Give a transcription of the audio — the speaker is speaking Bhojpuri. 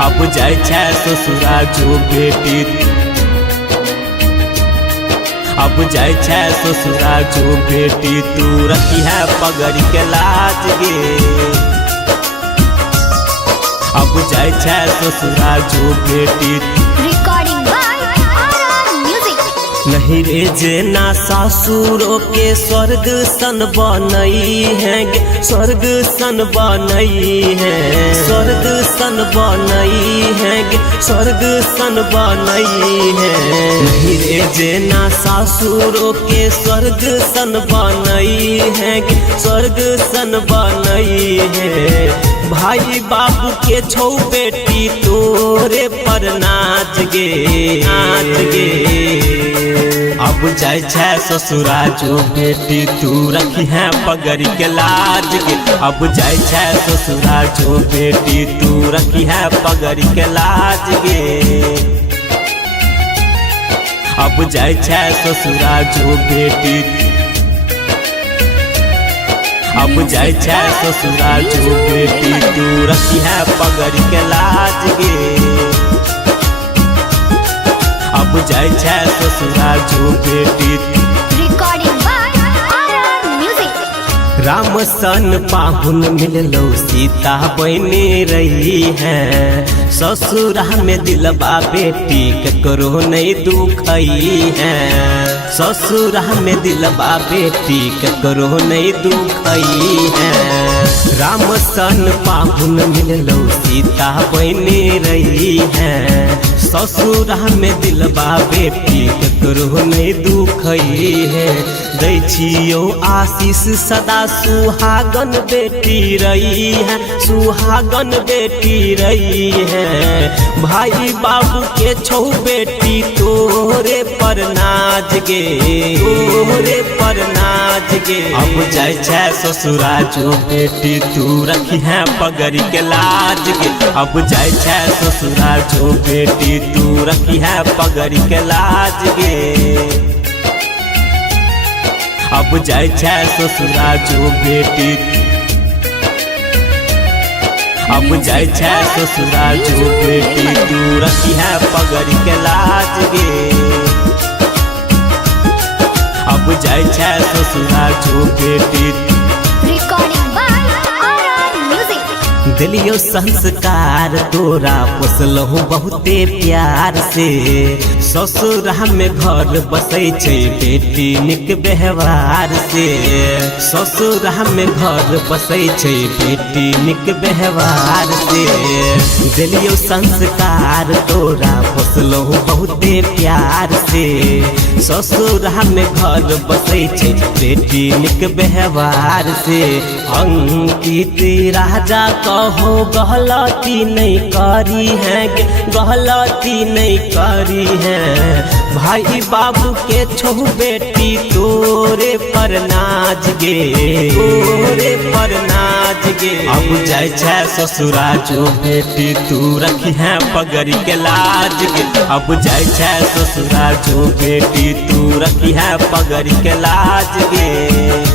अब जाय छै ससुरा जो बेटी, अब जाय छै ससुरा जो बेटी, तू रखी है पगड़ी के लाज गे। अब जाय छै ससुरा जो बेटी, रिकॉर्डिंग बाय आरआर म्यूजिक। नहीं रे जेना सासुरों के स्वर्ग सन बनई है गे, स्वर्ग सन बनई है, स्वर्ग सन बनई है गे, स्वर्ग सन बनई है। नहीं रे जेना सासुरों के स्वर्ग सन बनई है गे, स्वर्ग सन बनई है। भाई बाबू के छौ बेटी तोरे पर नाच गे, नाच गे। अब जाय छै ससुरा जो बेटी, तू रखी है पगड़ी के लाज गे। अब जाय छै ससुरा जो बेटी, तू रखी है पगड़ी के लाज गे। अब जाय छै ससुरा जो बेटी, अब जाय छै ससुरा जो बेटी, तू रखी है पगड़ी के लाज गे। अब जाय छै ससुरा जो बेटी, recording by RR music. Ram सन पाहुन मिललो सीता बनी रही है, ससुरा में दिलबा बेटी ककरो नहीं दुखई है। ससुरा में दिलबा बेटी ककरो नहीं दुखई है। राम सन पाहुन मिललो सीता बनी रही है, ससुरा में दिलबा बेटी ककरो नहीं दुखई है। दै छियो आशीष सदा सुहागन बेटी रही है, सुहागन बेटी रही है। भाई बाबू के छौ बेटी तोरे पर नाच गे, तोरे पर नाच गे। अब जाय छै ससुरा जो बेटी, तू रखी है पगड़ी के लाज गे। अब जाय छै ससुरा जो बेटी, तू रखी है पगड़ी के लाज गे। अब जाय छै ससुरा जो बेटी, अब जाय छै ससुरा जो बेटी, तू रखी है पगड़ी के लाज गे। अब जाय छै ससुरा जो बेटी, रिकॉर्डिंग बाय आरआर म्यूजिक। दिलियो संस्कार तोरा पोसलहु बहुते प्यार से, ससुरा में घर बसै छै बेटी निक व्यवहार से। ससुरा में घर बसै छै बेटी निक व्यवहार से। दिलियो संस्कार तोरा पोसलहु बहुते प्यार से, ससुरा में घर बसै छै बेटी निक व्यवहार से। अंकित राजा कहो गलती नहीं करी है, गलती नहीं करी है। भाई बाबू के छौ बेटी तोरे पर नाच गे, तोरे पर नाच गे। अब जाय छै ससुरा जो बेटी, तू रखी है पगड़ी के लाज गे। अब जाय छै ससुरा जो बेटी, तू रखी है पगड़ी के लाज गे।